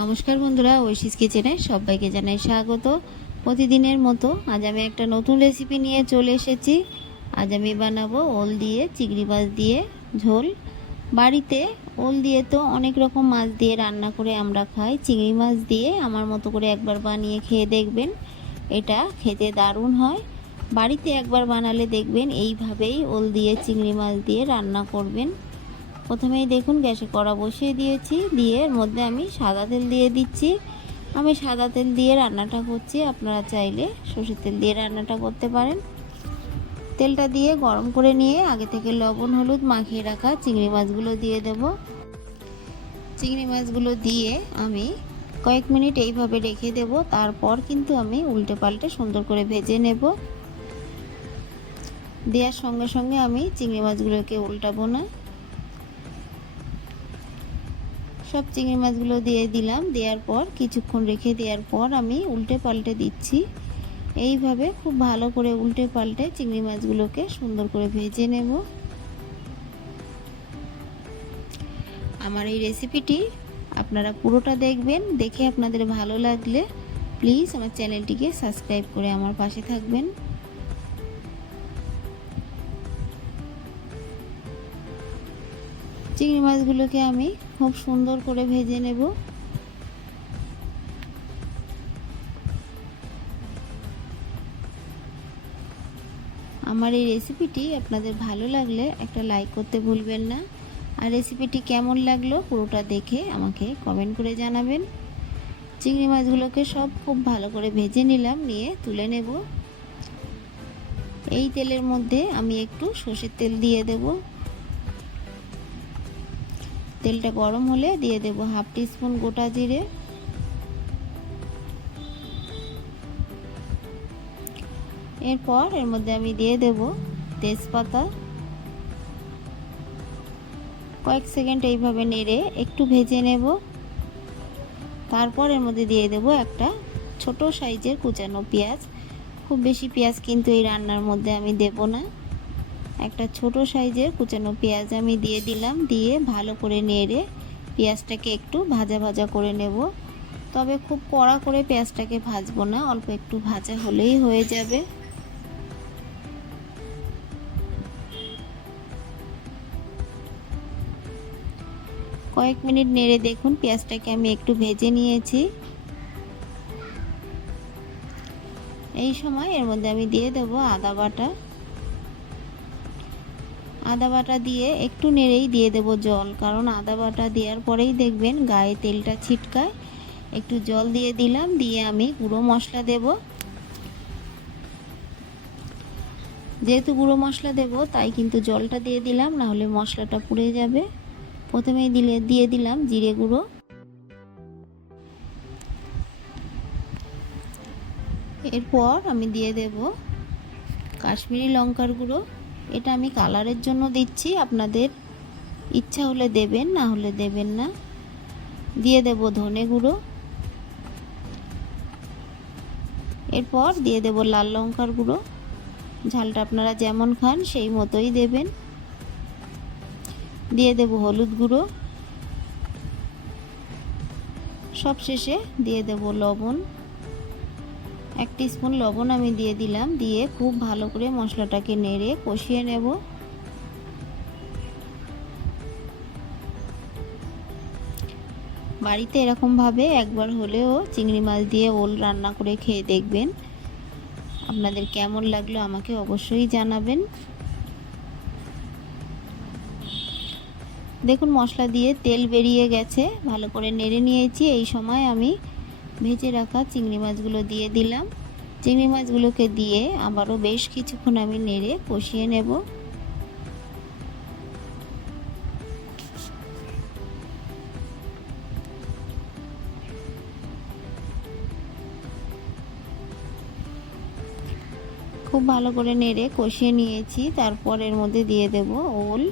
নমস্কার বন্ধুরা, ঐশিস কিচেনে সবাইকে জানাই স্বাগত। প্রতিদিনের মতো আজ আমি একটা নতুন রেসিপি নিয়ে চলে এসেছি। আজ আমি বানাবো ওল দিয়ে, চিংড়ি মাছ দিয়ে ঝোল। বাড়িতে ওল দিয়ে তো অনেক রকম মাছ দিয়ে রান্না করে আমরা খাই। চিংড়ি মাছ দিয়ে আমার মতো করে একবার বানিয়ে খেয়ে দেখবেন, এটা খেতে দারুণ হয়। বাড়িতে একবার বানালে দেখবেন এইভাবেই ওল দিয়ে, চিংড়ি মাছ দিয়ে রান্না করবেন। প্রথমেই দেখুন গ্যাসে কড়া বসিয়ে দিয়েছি, দিয়ে এর মধ্যে আমি সাদা তেল দিয়ে দিচ্ছি। আমি সাদা তেল দিয়ে রান্নাটা করছি, আপনারা চাইলে সর্ষের তেল দিয়ে রান্নাটা করতে পারেন। তেলটা দিয়ে গরম করে নিয়ে আগে থেকে লবণ, হলুদ মাখিয়ে রাখা চিংড়ি মাছগুলো দিয়ে দেব। চিংড়ি মাছগুলো দিয়ে আমি কয়েক মিনিট এইভাবে রেখে দেব, তারপর কিন্তু আমি উল্টে পাল্টে সুন্দর করে ভেজে নেব। দেওয়ার সঙ্গে সঙ্গে আমি চিংড়ি মাছগুলোকে উল্টাবো না। সব চিংড়ি মাছগুলো দিয়ে দিলাম। দেওয়ার পর, কিছুক্ষণ রেখে দেওয়ার পর আমি উল্টে পাল্টে দিচ্ছি। এইভাবে খুব ভালো করে উল্টে পাল্টে চিংড়ি মাছগুলোকে সুন্দর করে ভেজে নেব। আমার এই রেসিপিটি আপনারা পুরোটা দেখবেন, দেখে আপনাদের ভালো লাগলে প্লিজ আমার চ্যানেলটিকে সাবস্ক্রাইব করে আমার পাশে থাকবেন। চিংড়ি মাছগুলোকে আমি খুব সুন্দর করে ভেজে নেব। আমার এই রেসিপিটি আপনাদের ভালো লাগলে একটা লাইক করতে ভুলবেন না। আর রেসিপিটি কেমন লাগল পুরোটা দেখে আমাকে কমেন্ট করে জানাবেন। চিংড়ি মাছগুলোকে সব খুব ভালো করে ভেজে নিলাম, নিয়ে তুলে নেব। এই তেলের মধ্যে আমি একটু সর্ষের তেল দিয়ে দেবো। তেলটা গরম হলে দিয়ে দেব হাফ টিস্পুন গোটা জিরে। এরপর এর মধ্যে আমি দিয়ে দেব তেজপাতা। কয়েক সেকেন্ড এইভাবে নেড়ে একটু ভেজে নেব। তারপর এর মধ্যে দিয়ে দেব একটা ছোট সাইজের কুচানো পেঁয়াজ। খুব বেশি পেঁয়াজ কিন্তু এই রান্নার মধ্যে আমি দেব না। একটা ছোট সাইজের কুচানো পেঁয়াজ আমি দিয়ে দিলাম, দিয়ে ভালো করে নেড়ে পেঁয়াজটাকে একটু ভাজা ভাজা করে নেব। তবে খুব কড়া করে পেঁয়াজটাকে ভাজবো না, অল্প একটু ভাজা হলেই হয়ে যাবে। কয়েক মিনিট নেড়ে দেখুন, পেঁয়াজটাকে আমি একটু ভেজে নিয়েছি। এই সময় এর মধ্যে আমি দিয়ে দেব আদা বাটা। আদা বাটা দিয়ে একটু নেড়েই দিয়ে দেব জল। কারণ আদা বাটা দেওয়ার পরেই দেখবেন গায়ে তেলটা ছিটকায়। একটু জল দিয়ে দিলাম, দিয়ে আমি গুঁড়ো মশলা দেব। যেহেতু গুঁড়ো মশলা দেব, তাই কিন্তু জলটা দিয়ে দিলাম না হলে মশলাটা পুড়ে যাবে। প্রথমেই দিলে, দিয়ে দিলাম জিরে গুঁড়ো। এরপর আমি দিয়ে দেব কাশ্মীরি লঙ্কার গুঁড়ো। এটা আমি কালারের জন্য দিচ্ছি। আপনাদের ইচ্ছা হলে দেবেন, না হলে দেবেন না। দিয়ে দেব ধনে গুঁড়ো। এরপর দিয়ে দেব লাল লঙ্কার গুঁড়ো। ঝালটা আপনারা যেমন খান, সেই মতোই দেবেন। দিয়ে দেব হলুদ গুঁড়ো। সব শেষে দিয়ে দেব লবণ। এক স্পুন লবণ আমি দিয়ে দিলাম, দিয়ে খুব ভালো করে মশলাটাকে নেড়ে কষিয়ে নেব। বাড়িতে এরকমভাবে একবার হলেও চিংড়ি মাছ দিয়ে ওল রান্না করে খেয়ে দেখবেন। আপনাদের কেমন লাগল আমাকে অবশ্যই জানাবেন। দেখুন মশলা দিয়ে তেল বেরিয়ে গেছে, ভালো করে নেড়ে নিয়েছি। এই সময় আমি ভেজে রাখা চিংড়ি মাছগুলো দিয়ে দিলাম। চিংড়ি মাছগুলোকে দিয়ে আবারও বেশ কিছুক্ষণ আমি নেড়ে কষিয়ে নেব। খুব ভালো করে নেড়ে কষিয়ে নিয়েছি, তারপর এর মধ্যে দিয়ে দেব ওল।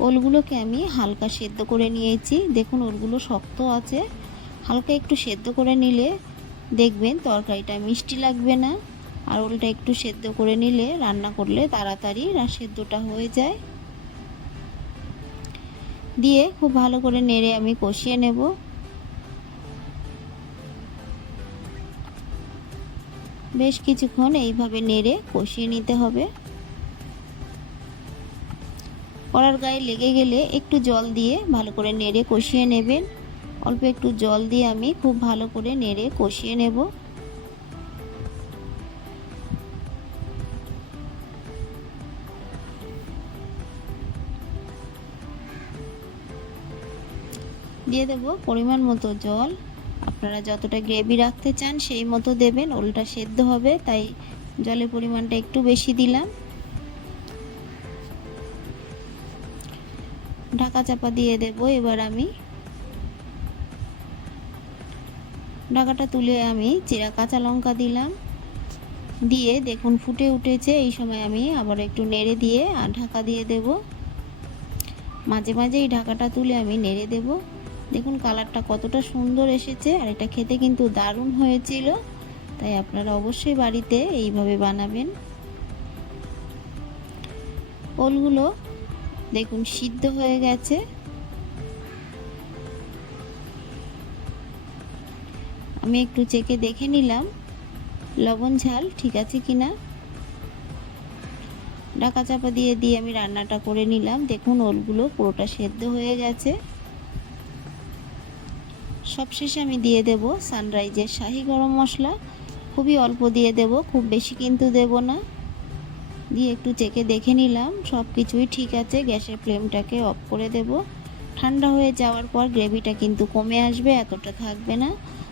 ওলগুলোকে আমি হালকা সেদ্ধ করে নিয়েছি। দেখুন, ওলগুলো শক্ত আছে। হালকা একটু সেদ্ধ করে নিলে দেখবেন তরকারিটা মিষ্টি লাগবে না। আর ওলটা একটু সেদ্ধ করে নিলে রান্না করলে তাড়াতাড়ি সেদ্ধটা হয়ে যায়। দিয়ে খুব ভালো করে নেড়ে আমি কষিয়ে নেব। বেশ কিছুক্ষণ এইভাবে নেড়ে কষিয়ে নিতে হবে। কড়ার গায়ে লেগে গেলে একটু জল দিয়ে ভালো করে নেড়ে কষিয়ে নেবেন। অল্প একটু জল দিয়ে আমি খুব ভালো করে নেড়ে কষিয়ে নেব। দিয়ে দেব পরিমাণ মতো জল। আপনারা যতটা গ্রেভি রাখতে চান সেই মতো দেবেন, ওলটা সেদ্ধ হবে, তাই জলের পরিমাণটা একটু বেশি দিলাম। ঢাকা চাপা দিয়ে দেব, এবার আমি ঢাকাটা তুলে আমি চেরা কাঁচা লঙ্কা দিলাম। দিয়ে দেখুন ফুটে উঠেছে, এই সময় আমি আবার একটু নেড়ে দিয়ে আর ঢাকা দিয়ে দেব। মাঝে মাঝে এই ঢাকাটা তুলে আমি নেড়ে দেব। দেখুন কালারটা কতটা সুন্দর এসেছে আর এটা খেতে কিন্তু দারুণ হয়েছিল। তাই আপনারা অবশ্যই বাড়িতে এইভাবে বানাবেন। ওলগুলো দেখুন সিদ্ধ হয়ে গেছে। আমি একটু চেকে দেখে নিলাম। লবণ, ঝাল ঠিক আছে কি না ঢাকা চাপা দিয়ে দিয়ে আমি রান্নাটা করে নিলাম। দেখুন, ওলগুলো পুরোটা সেদ্ধ হয়ে গেছে। সবশেষে আমি দিয়ে দেব সানরাইজের শাহি গরম মশলা। খুবই অল্প দিয়ে দেব, খুব বেশি কিন্তু দেব না। দিয়ে একটু চেকে দেখে নিলাম সব কিছুই ঠিক আছে। গ্যাসের ফ্লেমটাকে অফ করে দেব। ঠান্ডা হয়ে যাওয়ার পর গ্রেভিটা কিন্তু কমে আসবে, এতটা থাকবে না।